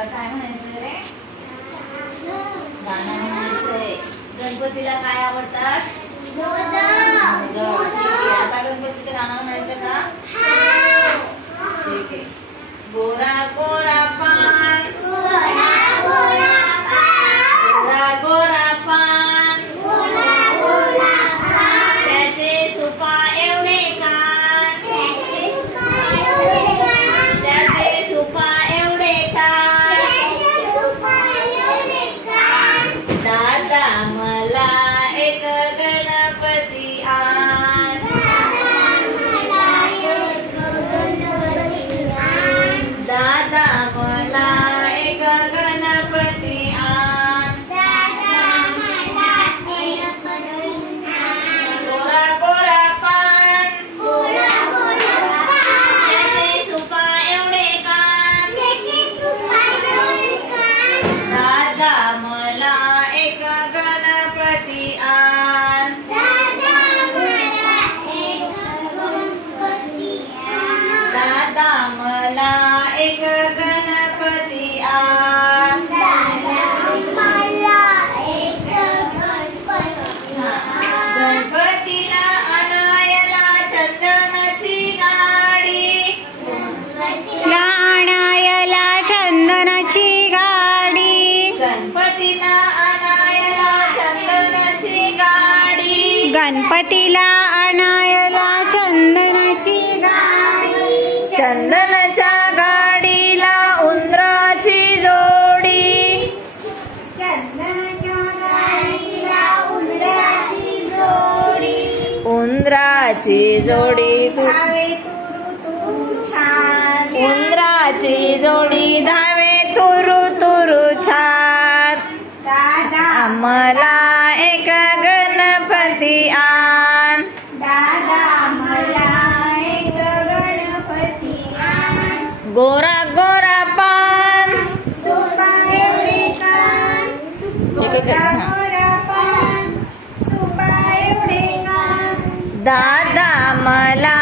आता काय म्हणायचं रे? गाणं म्हणायचंय. गणपतीला काय आवडतात? आता गणपतीचं गाणं म्हणायचं का? ठीक आहे. गोरा गोरा पान, गोरा गोरा पान, त्याचे सुपा एवढे कान, त्याचे सुपा एवढे कान, दादा मला एक गणपती आण, दादा मला एक गणपती आण, गोरा गोरा पान, त्याचे सुपा एवढे कान, दादा मला एक गणपती आण, दादा मला एक गणपती आण. गणपतीला आणायला चंदनाची गाडी, आणायला चंदनाची गाडी, गणपतीला आणायला चंदनाची गाडी, गणपतीला आणायला चंदनाची गाडी, चंदनाच्या गाडीला उंदराची जोडी, चंदनाच्या गाडीला उंदराची जोडी, उंदराची जोडी धावे तुरु तुरु छान, उंदराची जोडी धावे तुरु तुरु छान, दादा आम्हाला एक गणपती आण, दादा मला एक गणपती आण, गोरा गोरा पान, सुपा एवढे कान, गोरा गोरा पान, सुपा एवढे कान, दादा मला